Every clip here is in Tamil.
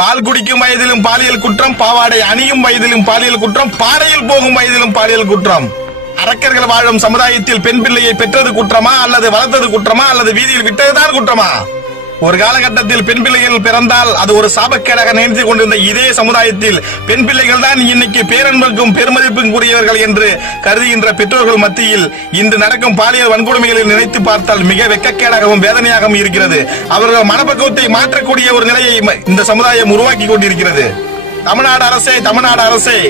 பால் குடிக்கும் வயதிலும் பாலியல் குற்றம், பாவாடை அணியும் வயதிலும் பாலியல் குற்றம், பாடையில் போகும் வயதிலும் பாலியல் குற்றம். அரக்கர்கள் வாழும் சமுதாயத்தில் பெண் பிள்ளையை பெற்றது குற்றமா அல்லது வளர்த்தது குற்றமா அல்லது வீதியில் விட்டதுதான் குற்றமா? ஒரு காலகட்டத்தில் பெண் பிள்ளைகள் பிறந்தால் அது ஒரு சாபக்கேடாக நினைத்து கொண்டிருந்த இதே சமுதாயத்தில் பெண் பிள்ளைகள் தான் இன்னைக்கு பேரன்புக்கும் பெருமதிப்பும் கூடியவர்கள் என்று கருதுகின்ற பெற்றோர்கள் மத்தியில் இன்று நடக்கும் பாலியல் வன்கொடுமைகளை நினைத்து பார்த்தால் மிக வெட்கக்கேடாகவும் வேதனையாகவும் இருக்கிறது. அவர்கள் மனப்பக்குவத்தை மாற்றக்கூடிய ஒரு நிலையை இந்த சமுதாயம் உருவாக்கி கொண்டிருக்கிறது. தமிழ்நாடு அரசே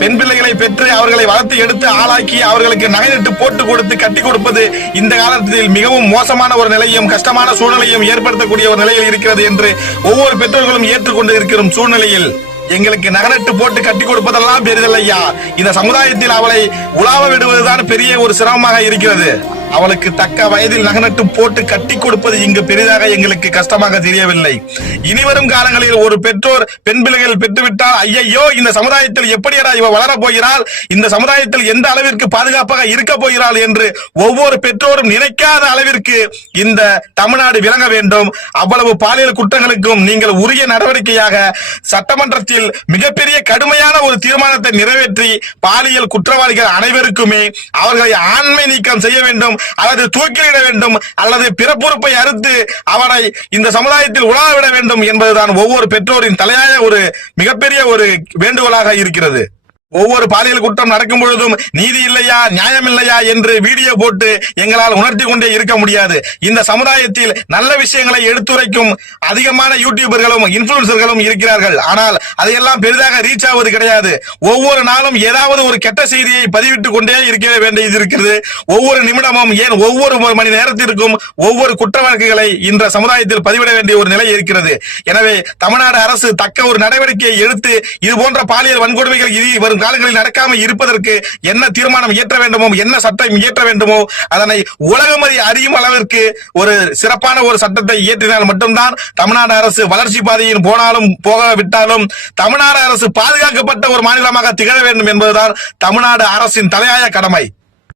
பெண் பிள்ளைகளை பெற்று அவர்களை வளர்த்து எடுத்து ஆளாக்கி அவர்களுக்கு நகைநட்டு போட்டு கொடுத்து கட்டி கொடுப்பது இந்த காலத்தில் மிகவும் மோசமான ஒரு நிலையும் கஷ்டமான சூழ்நிலையும் ஏற்படுத்தக்கூடிய ஒரு நிலையில் இருக்கிறது என்று ஒவ்வொரு பெற்றோர்களும் ஏற்றுக்கொண்டு இருக்கிற சூழ்நிலையில் எங்களுக்கு நகனட்டு போட்டு கட்டி கொடுப்பதெல்லாம் பெரிதல்லையா, இந்த சமுதாயத்தில் அவளை உலாவ விடுவதுதான் பெரிய ஒரு சிரமமாக இருக்கிறது. அவளுக்கு தக்க வயதில் நகனட்டு போட்டு கட்டி கொடுப்பது இங்கு பெரிதாக எங்களுக்கு கஷ்டமாக தெரியவில்லை. இனிவரும் காலங்களில் ஒரு பெற்றோர் பெண் பிள்ளைகள் பெற்றுவிட்டால் ஐயையோ இந்த சமுதாயத்தில் எப்படியடா இவ வளரப் போகிறாள், இந்த சமுதாயத்தில் எந்த அளவிற்கு பாதுகாப்பாக இருக்க போகிறாள் என்று ஒவ்வொரு பெற்றோரும் நினைக்காத அளவிற்கு இந்த தமிழ்நாடு விளங்க வேண்டும். அவ்வளவு பாலியல் குற்றங்களுக்கும் நீங்கள் உரிய நடவடிக்கையாக சட்டமன்றத்தில் மிகப்பெரிய கடுமையான ஒரு தீர்மானத்தை நிறைவேற்றி பாலியல் குற்றவாளிகள் அனைவருக்குமே அவர்களை ஆண்மை நீக்கம் செய்ய வேண்டும், அல்லது தூக்கிலிட வேண்டும், அல்லது பிற பொறுப்பை அறுத்து அவனை இந்த சமுதாயத்தில் உலாவிட வேண்டும் என்பதுதான் ஒவ்வொரு பெற்றோரின் தலையாய ஒரு மிகப்பெரிய ஒரு வேண்டுகோளாக இருக்கிறது. ஒவ்வொரு பாலியல் குற்றம் நடக்கும் பொழுதும் நீதி இல்லையா நியாயம் இல்லையா என்று வீடியோ போட்டு எங்களால் உணர்த்தி கொண்டே இருக்க முடியாது. இந்த சமுதாயத்தில் நல்ல விஷயங்களை எடுத்துரைக்கும் அதிகமான யூடியூபர்களும் இன்ஃபுளுசர்களும் இருக்கிறார்கள். ஆனால் அதையெல்லாம் பெரிதாக ரீச் ஆவது கிடையாது. ஒவ்வொரு நாளும் ஏதாவது ஒரு கெட்ட செய்தியை பதிவிட்டுக் கொண்டே இருக்க வேண்டியது இருக்கிறது. ஒவ்வொரு நிமிடமும் ஏன் ஒவ்வொரு மணி நேரத்திற்கும் ஒவ்வொரு குற்ற வழக்குகளை இந்த சமுதாயத்தில் பதிவிட வேண்டிய ஒரு நிலை இருக்கிறது. எனவே தமிழ்நாடு அரசு தக்க ஒரு நடவடிக்கையை எடுத்து இது போன்ற பாலியல் வன்கொடுமைகள் வரும் காலங்களில் நடக்காமல் இருப்பதற்கு என்ன தீர்மானம் இயற்ற வேண்டுமோ, என்ன சட்டம் இயற்ற வேண்டுமோ அதனை உலகமதி அறியும் அளவிற்கு ஒரு சிறப்பான ஒரு சட்டத்தை இயற்றினால் மட்டும்தான் தமிழ்நாடு அரசு வளர்ச்சி பாதையில் போனாலும் போகாவிட்டாலும் தமிழ்நாடு அரசு பாதுகாக்கப்பட்ட ஒரு மாநிலமாக திகழ வேண்டும் என்பதுதான் தமிழ்நாடு அரசின் தலையாய கடமை.